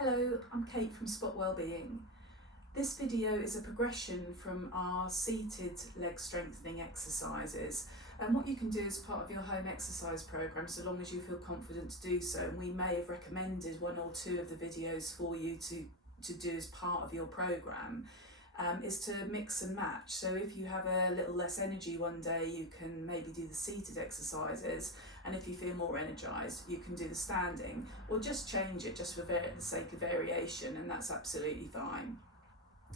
Hello, I'm Kate from SPOT Wellbeing. This video is a progression from our seated leg strengthening exercises, and what you can do as part of your home exercise program, so long as you feel confident to do so, and we may have recommended one or two of the videos for you to do as part of your program, is to mix and match. So if you have a little less energy one day, you can maybe do the seated exercises, and if you feel more energized, you can do the standing, or just change it just for the sake of variation, and that's absolutely fine.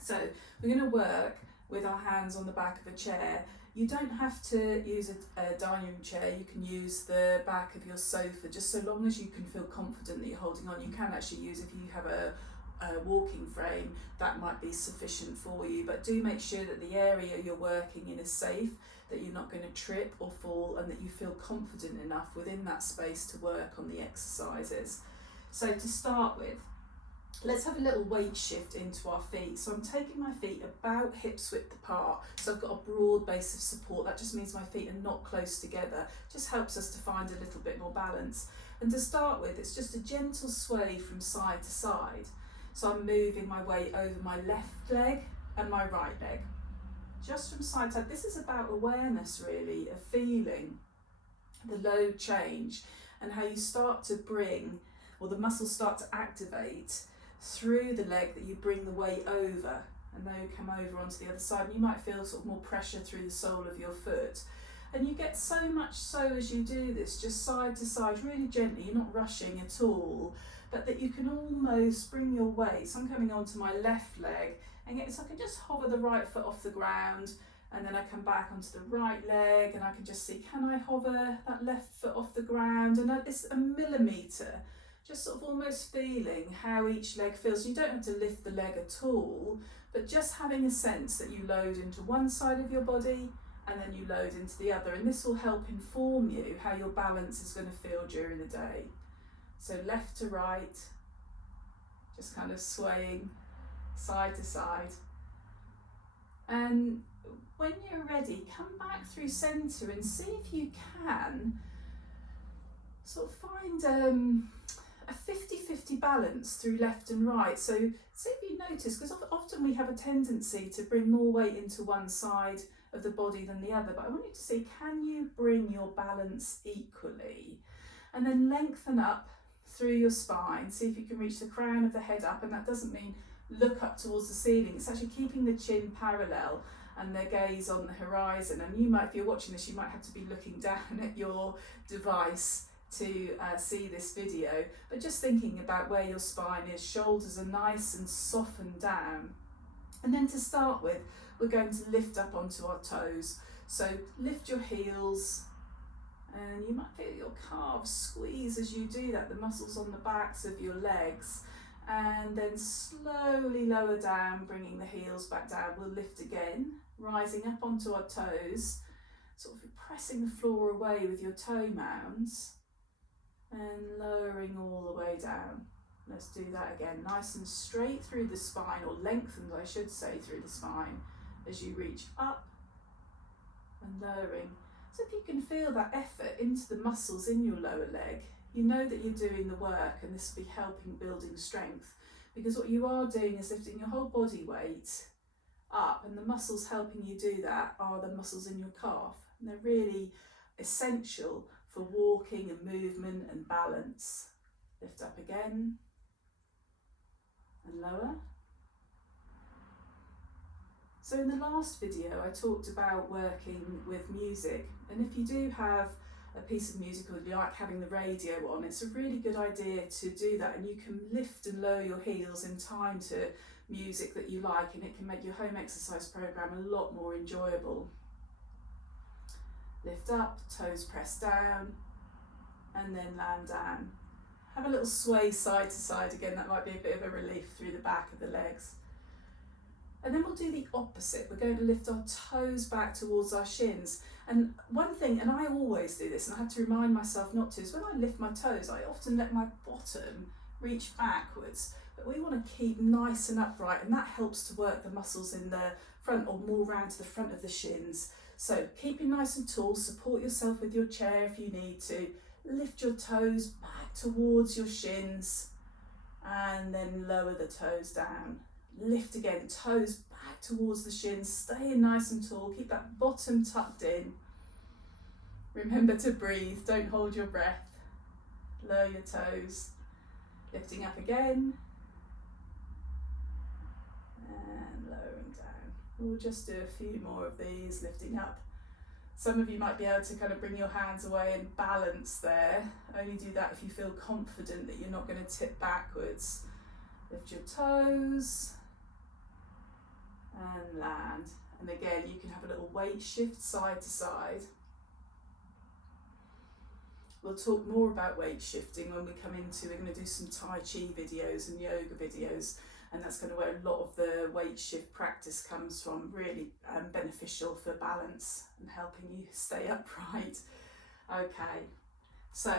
So we're going to work with our hands on the back of a chair. You don't have to use a dining room chair, you can use the back of your sofa, just so long as you can feel confident that you're holding on. You can actually use, if you have a walking frame, that might be sufficient for you, but do make sure that the area you're working in is safe, that you're not going to trip or fall, and that you feel confident enough within that space to work on the exercises. So to start with, let's have a little weight shift into our feet. So I'm taking my feet about hips width apart, so I've got a broad base of support. That just means my feet are not close together, just helps us to find a little bit more balance. And to start with, it's just a gentle sway from side to side. So I'm moving my weight over my left leg and my right leg, just from side to side. This is about awareness, really, of feeling the load change and how you start to bring, or the muscles start to activate through the leg, that you bring the weight over, and then you come over onto the other side, and you might feel sort of more pressure through the sole of your foot. And you get so much so as you do this, just side to side, really gently, you're not rushing at all, but that you can almost bring your weight. So I'm coming onto my left leg, and so I can just hover the right foot off the ground, and then I come back onto the right leg, and I can just see, can I hover that left foot off the ground? And it's a millimetre, just sort of almost feeling how each leg feels. You don't have to lift the leg at all, but just having a sense that you load into one side of your body and then you load into the other, and this will help inform you how your balance is going to feel during the day. So left to right, just kind of swaying side to side. And when you're ready, come back through centre and see if you can sort of find a 50-50 balance through left and right. So see if you notice, because often we have a tendency to bring more weight into one side of the body than the other, but I want you to see, can you bring your balance equally? And then lengthen up through your spine, see if you can reach the crown of the head up, and that doesn't mean look up towards the ceiling, it's actually keeping the chin parallel and the gaze on the horizon. And you might, if you're watching this, you might have to be looking down at your device to see this video, but just thinking about where your spine is, shoulders are nice and softened down. And then to start with, we're going to lift up onto our toes. So lift your heels, and you might feel your calves squeeze as you do that, the muscles on the backs of your legs. And then slowly lower down, bringing the heels back down. We'll lift again, rising up onto our toes, sort of pressing the floor away with your toe mounds, and lowering all the way down. Let's do that again, nice and straight through the spine, or lengthened I should say, through the spine as you reach up and lowering. So if you can feel that effort into the muscles in your lower leg, you know that you're doing the work, and this will be helping building strength, because what you are doing is lifting your whole body weight up, and the muscles helping you do that are the muscles in your calf, and they're really essential for walking and movement and balance. Lift up again and lower. So in the last video I talked about working with music, and if you do have a piece of music, or you like having the radio on, it's a really good idea to do that, and you can lift and lower your heels in time to music that you like, and it can make your home exercise program a lot more enjoyable. Lift up, toes press down, and then land down. Have a little sway side to side again, that might be a bit of a relief through the back of the legs. And then we'll do the opposite. We're going to lift our toes back towards our shins. And one thing, and I always do this, and I have to remind myself not to, is when I lift my toes, I often let my bottom reach backwards. But we want to keep nice and upright, and that helps to work the muscles in the front, or more round to the front of the shins. So keeping nice and tall, support yourself with your chair if you need to. Lift your toes back towards your shins, and then lower the toes down. Lift again, toes back towards the shins, staying nice and tall, keep that bottom tucked in. Remember to breathe, don't hold your breath. Lower your toes, lifting up again, and lowering down. We'll just do a few more of these, lifting up. Some of you might be able to kind of bring your hands away and balance there. Only do that if you feel confident that you're not going to tip backwards. Lift your toes and land. And again, you can have a little weight shift side to side. We'll talk more about weight shifting when we come into, we're going to do some Tai Chi videos and yoga videos, and that's kind of where a lot of the weight shift practice comes from, really beneficial for balance and helping you stay upright. Okay, so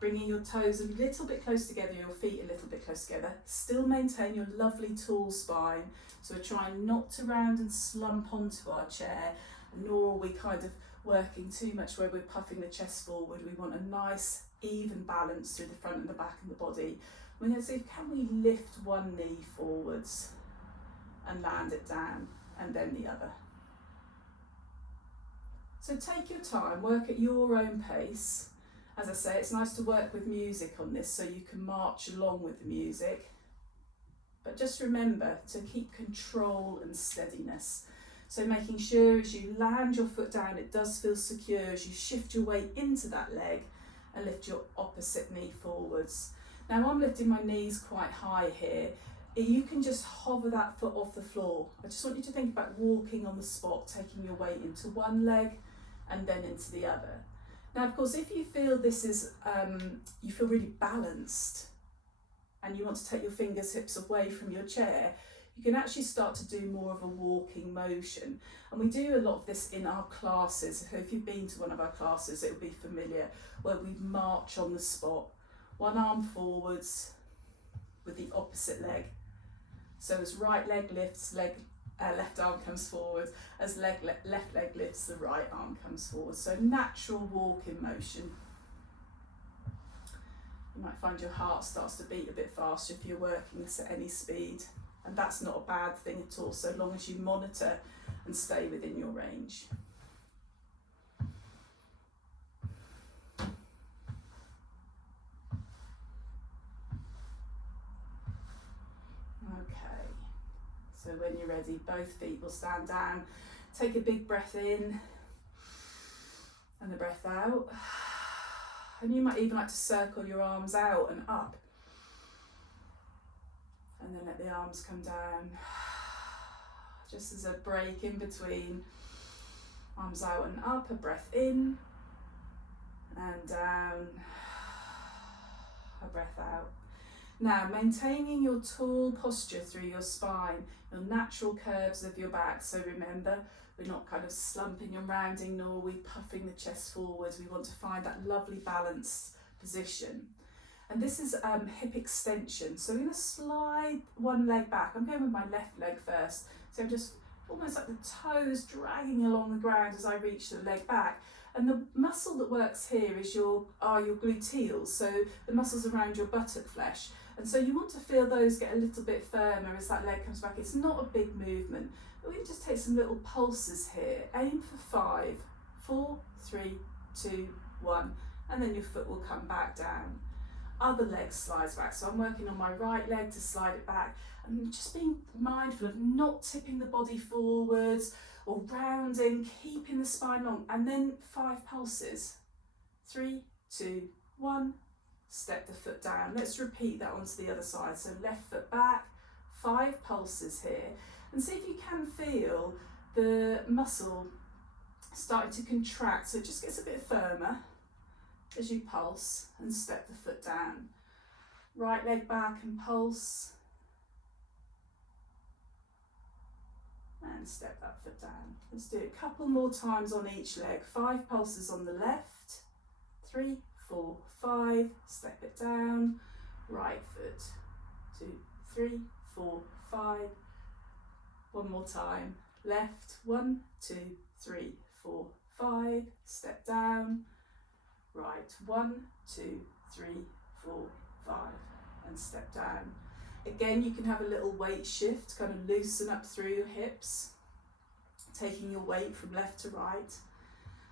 bringing your toes a little bit close together, your feet a little bit close together, still maintain your lovely tall spine, so we're trying not to round and slump onto our chair, nor are we kind of working too much where we're puffing the chest forward. We want a nice even balance through the front and the back and the body. We're going to see, can we lift one knee forwards and land it down, and then the other. So take your time, work at your own pace. As I say, it's nice to work with music on this so you can march along with the music. But just remember to keep control and steadiness. So making sure as you land your foot down, it does feel secure as you shift your weight into that leg and lift your opposite knee forwards. Now I'm lifting my knees quite high here. You can just hover that foot off the floor. I just want you to think about walking on the spot, taking your weight into one leg and then into the other. Now, of course, if you feel this is, you feel really balanced and you want to take your fingertips away from your chair, you can actually start to do more of a walking motion. And we do a lot of this in our classes. So if you've been to one of our classes, it'll be familiar, where we march on the spot. One arm forwards with the opposite leg. So as right leg lifts, left arm comes forward. As left leg lifts, the right arm comes forward. So natural walking motion. You might find your heart starts to beat a bit faster if you're working this at any speed. And that's not a bad thing at all, so long as you monitor and stay within your range. Okay, so when you're ready, both feet will stand down. Take a big breath in and the breath out. And you might even like to circle your arms out and up. And then let the arms come down, just as a break in between. Arms out and up, a breath in and down, a breath out. Now, maintaining your tall posture through your spine, your natural curves of your back. So remember, we're not kind of slumping and rounding, nor are we puffing the chest forwards. We want to find that lovely balanced position. And this is hip extension. So I'm going to slide one leg back. I'm going with my left leg first. So I'm just almost like the toes dragging along the ground as I reach the leg back. And the muscle that works here is your gluteals, so the muscles around your buttock flesh. And so you want to feel those get a little bit firmer as that leg comes back. It's not a big movement, but we can just take some little pulses here. Aim for 5, 4, 3, 2, 1, and then your foot will come back down. Other leg slides back, so I'm working on my right leg to slide it back, and just being mindful of not tipping the body forwards or rounding, keeping the spine long, and then 5 pulses. 3, 2, 1, step the foot down. Let's repeat that onto the other side. So left foot back, 5 pulses here, and see if you can feel the muscle starting to contract, so it just gets a bit firmer as you pulse and step the foot down. Right leg back and pulse. And step that foot down. Let's do it a couple more times on each leg. 5 pulses on the left. 3, 4, 5. Step it down. Right foot. 2, 3, 4, 5. One more time. Left. 1, 2, 3, 4, 5. Step down. Right, 1, 2, 3, 4, 5, and step down. Again, you can have a little weight shift, kind of loosen up through your hips, taking your weight from left to right,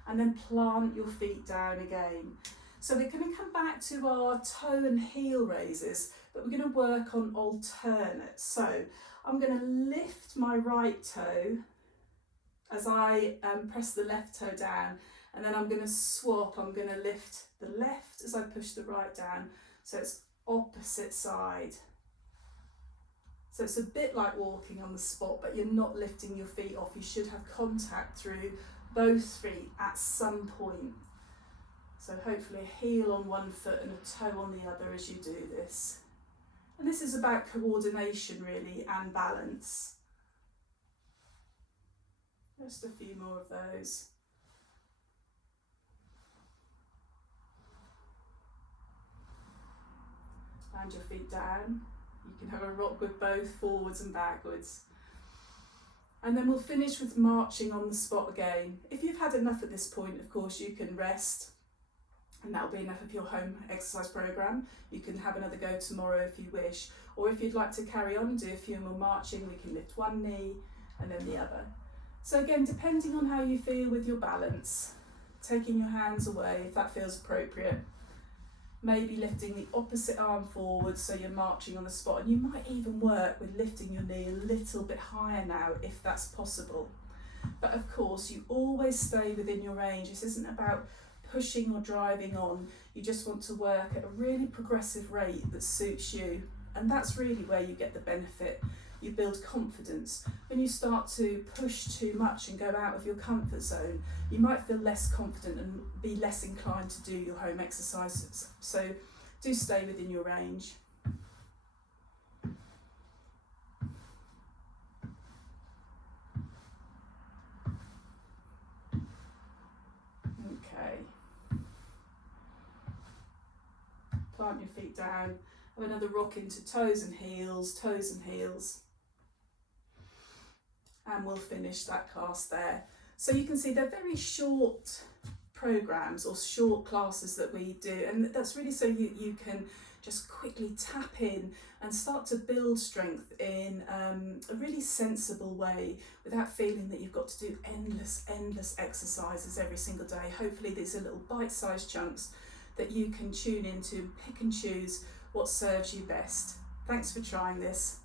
and then plant your feet down again. So we're going to come back to our toe and heel raises, but we're going to work on alternates. So I'm going to lift my right toe as I press the left toe down, and then I'm going to swap. I'm going to lift the left as I push the right down, so it's opposite side. So it's a bit like walking on the spot, but you're not lifting your feet off. You should have contact through both feet at some point. So hopefully a heel on one foot and a toe on the other as you do this. And this is about coordination really, and balance. Just a few more of those. Land your feet down. You can have a rock with both forwards and backwards. And then we'll finish with marching on the spot again. If you've had enough at this point, of course, you can rest, and that'll be enough of your home exercise program. You can have another go tomorrow if you wish, or if you'd like to carry on and do a few more marching, we can lift one knee and then the other. So again, depending on how you feel with your balance, taking your hands away if that feels appropriate. Maybe lifting the opposite arm forward so you're marching on the spot, and you might even work with lifting your knee a little bit higher now if that's possible. But of course, you always stay within your range. This isn't about pushing or driving on. You just want to work at a really progressive rate that suits you, and that's really where you get the benefit. You build confidence. When you start to push too much and go out of your comfort zone, you might feel less confident and be less inclined to do your home exercises. So do stay within your range. Okay. Plant your feet down. Have another rock into toes and heels, toes and heels. And we'll finish that class there. So you can see they're very short programs or short classes that we do, and that's really so you can just quickly tap in and start to build strength in a really sensible way without feeling that you've got to do endless exercises every single day. Hopefully these are little bite-sized chunks that you can tune into, pick and choose what serves you best. Thanks for trying this.